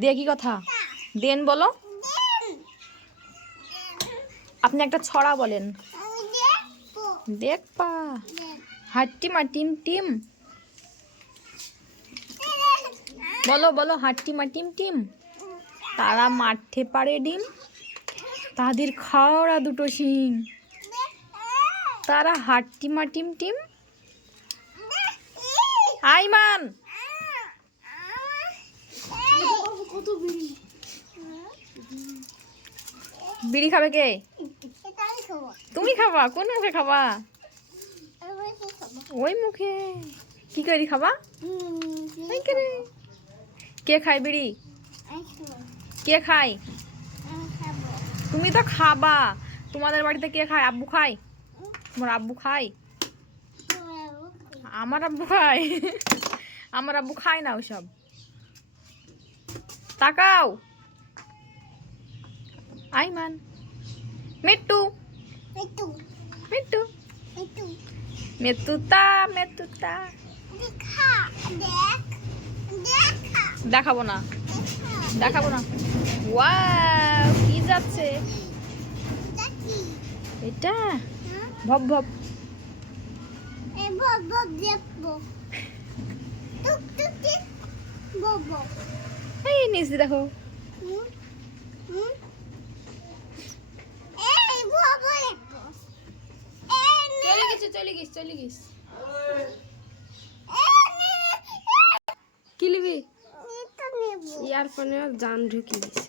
দে কি কথা দেন বলো। আপনি একটা ছড়া বলেন। দেখ পা হাট্টিমা টিম টিম বলো বলো হাট্টিমা টিম টিম। তারা মাঠে পাড়ে ডিম, তাদের খাওয়া দুটো শিং। তারা হাট্টিমা টিম টিম। আইমান বিড়ি খাবে কে? তুমি খাবা? কোন মুখে খাবা? ওই মুখে। কি করি খাবা? কে খায় বিড়ি? কে খায়? তুমি তো খাবা। তোমাদের বাড়িতে কে খায়? আব্বু খায়? তোমার আব্বু খায়? আমার আব্বু খায়? আমার আব্বু খায় না ওসব। তাকাও আইমান। মিট্টু মিট্টু মেতুতা মেতুতা। দেখাবো না দেখাবো না। ওয়াও কি যাচ্ছে এটা? ভব ভব এই নিচে দেখো। চলে গেছে কি লিবি? ইয়ারফোনে জান ঢুকিয়ে দিছে।